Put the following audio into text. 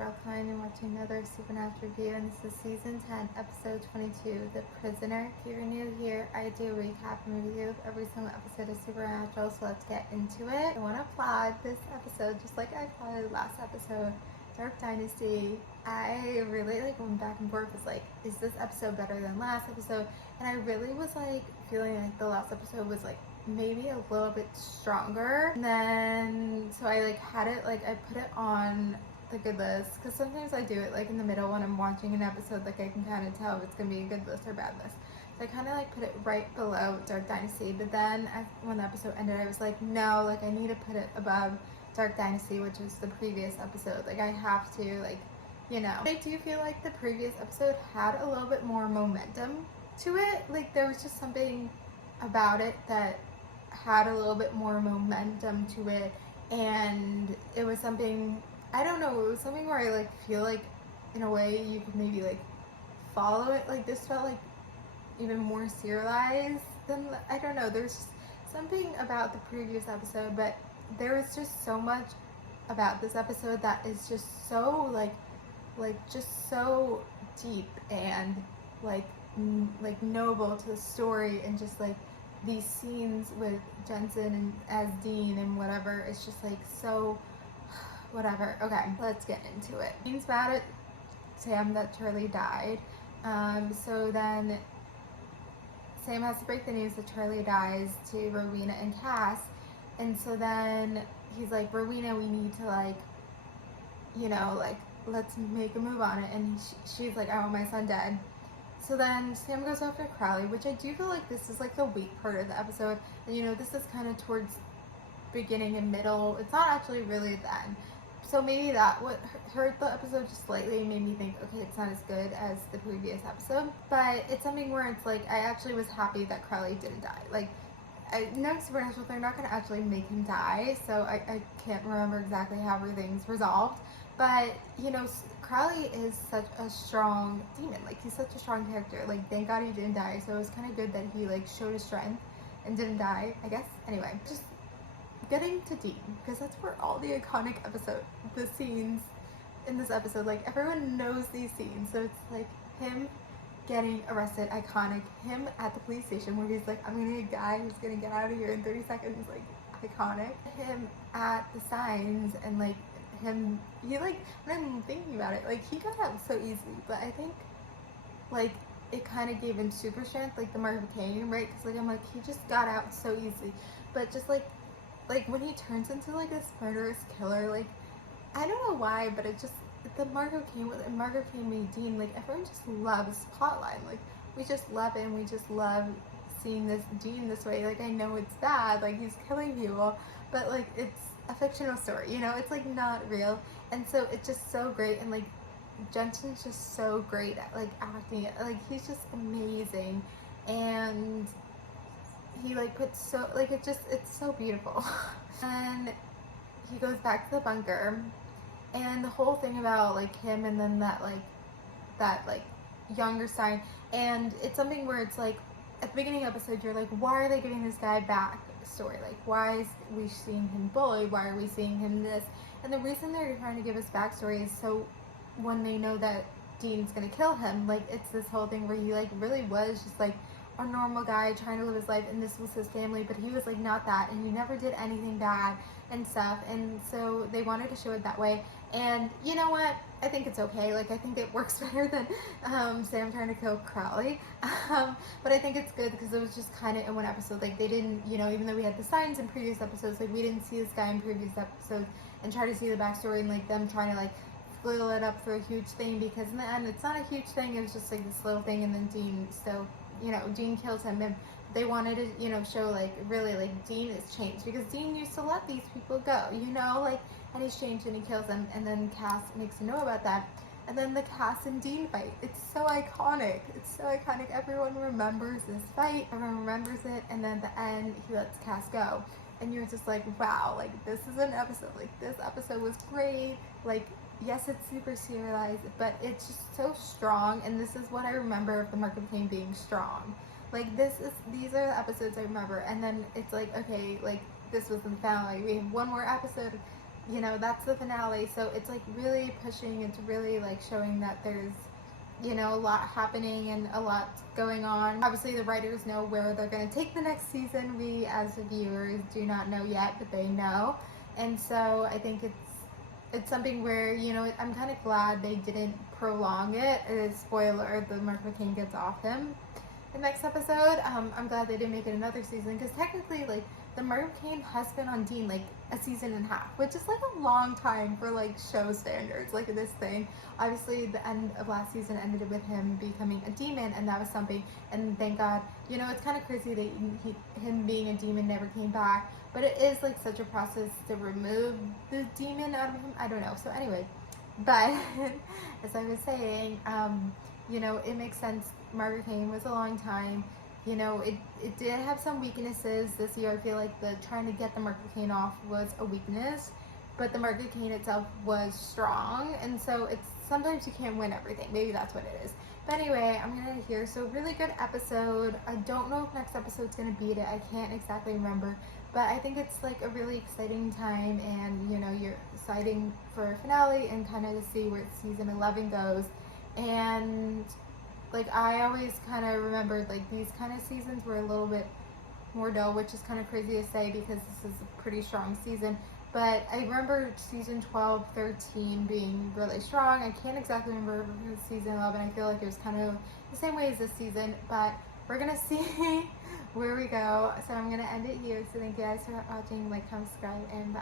Cheryl Klein and watching another Supernatural review, and this is season 10, episode 22, The Prisoner. If you're new here, I do a recap and review of every single episode of Supernatural, so let's get into it. I want to applaud this episode, just like I applauded last episode, Dark Dynasty. I really went back and forth, was like, is this episode better than last episode? And I really was feeling like the last episode was maybe a little bit stronger. And then so I had it, I put it on the good list, because sometimes I do it in the middle when I'm watching an episode, I can kind of tell if it's gonna be a good list or bad list. So I kind of put it right below Dark Dynasty, but then when the episode ended, I was like, no, I need to put it above Dark Dynasty, which is the previous episode. I have to, I do feel like the previous episode had a little bit more momentum to it. There was just something about it that had a little bit more momentum to it, and it was something, I don't know, it was something where I feel in a way you could maybe follow it. This felt even more serialized than, I don't know, there's just something about the previous episode, but there was just so much about this episode that is just so just so deep and noble to the story, and just these scenes with Jensen and as Dean and whatever, it's just so whatever. Okay, let's get into it. Dean's mad at Sam that Charlie died. So then Sam has to break the news that Charlie dies to Rowena and Cass, and so then he's like, Rowena, we need to let's make a move on it, and she's like, I want my son dead. So then Sam goes after Crowley, which I do feel this is the weak part of the episode, and this is kind of towards beginning and middle. It's not actually really the end. So maybe that what hurt the episode just slightly, made me think, okay, it's not as good as the previous episode. But it's something where it's I actually was happy that Crowley didn't die. No Supernatural, they're not going to actually make him die, so I can't remember exactly how everything's resolved. But, Crowley is such a strong demon. He's such a strong character. Thank God he didn't die, so it was kind of good that he, showed his strength and didn't die, I guess. Anyway, just getting to Dean, because that's where all the iconic the scenes in this episode, everyone knows these scenes. So it's him getting arrested, iconic. Him at the police station where he's I'm gonna be a guy who's gonna get out of here in 30 seconds, iconic. Him at the signs, and him, he when I'm thinking about it, he got out so easily, but I think it kind of gave him super strength, the mark of Cain, right? Because I'm he just got out so easily, but just when he turns into this murderous killer, I don't know why, but it just, the mark of Cain, with Mark of Cain made Dean, everyone just loves plotline. We just love it, and we just love seeing this Dean this way. I know it's bad, he's killing people, but it's a fictional story, it's not real. And so it's just so great, and Jensen's just so great at acting it. He's just amazing, and he puts so it's so beautiful. And he goes back to the bunker, and the whole thing about him, and then that younger side, and it's something where it's at the beginning of the episode, you're why are they giving this guy back story? Why is we seeing him bullied? Why are we seeing him this? And the reason they're trying to give us backstory is so when they know that Dean's gonna kill him, it's this whole thing where he really was just a normal guy trying to live his life, and this was his family, but he was not that, and he never did anything bad and stuff. And so they wanted to show it that way, and you know what, I think it's okay. I think it works better than Sam trying to kill Crowley. But I think it's good because it was just kind of in one episode. They didn't, even though we had the signs in previous episodes, we didn't see this guy in previous episodes and try to see the backstory, and them trying to spoil it up for a huge thing, because in the end it's not a huge thing. It was just this little thing, and then Dean still, Dean kills him, and they wanted to, show really Dean has changed, because Dean used to let these people go, and he's changed, and he kills them, and then Cass makes a note about that, and then the Cass and Dean fight. It's so iconic. It's so iconic. Everyone remembers this fight. Everyone remembers it, and then at the end he lets Cass go, and you're just wow, this is an episode. This episode was great. Yes, it's super serialized, but it's just so strong, and this is what I remember of the Mark of Cain being strong. These are the episodes I remember, and then it's okay, this was the finale. We have one more episode, you know, that's the finale. So it's like really pushing, it's really like showing that there's, you know, a lot happening and a lot going on. Obviously the writers know where they're going to take the next season. We as the viewers do not know yet, but they know. And so I think it's something where, you know, I'm kind of glad they didn't prolong it. Spoiler, the Mark McCain gets off him the next episode. I'm glad they didn't make it another season, because technically, like, the Mark McCain has been on Dean like a season and a half, which is like a long time for like show standards. Like this thing, obviously, the end of last season ended with him becoming a demon, and that was something. And thank God, you know, it's kind of crazy that him being a demon never came back, but it is like such a process to remove the demon out of him. I don't know. So anyway, but as I was saying, you know, it makes sense. Margaret Kane was a long time. You know, it did have some weaknesses this year. I feel like the trying to get the Margaret Kane off was a weakness, but the Margaret Kane itself was strong, and so it's sometimes you can't win everything. Maybe that's what it is. But anyway, I'm gonna hear. So really good episode. I don't know if next episode's gonna beat it. I can't exactly remember, but I think it's like a really exciting time, and you know, you're exciting for a finale and kind of to see where season 11 goes. And like, I always kind of remembered like these kind of seasons were a little bit more dull, which is kind of crazy to say because this is a pretty strong season. But I remember season 12, 13 being really strong. I can't exactly remember season 11. I feel like it was kind of the same way as this season, but we're gonna see where we go. So I'm gonna end it here. So thank you guys for watching. Like, comment, subscribe, and bye.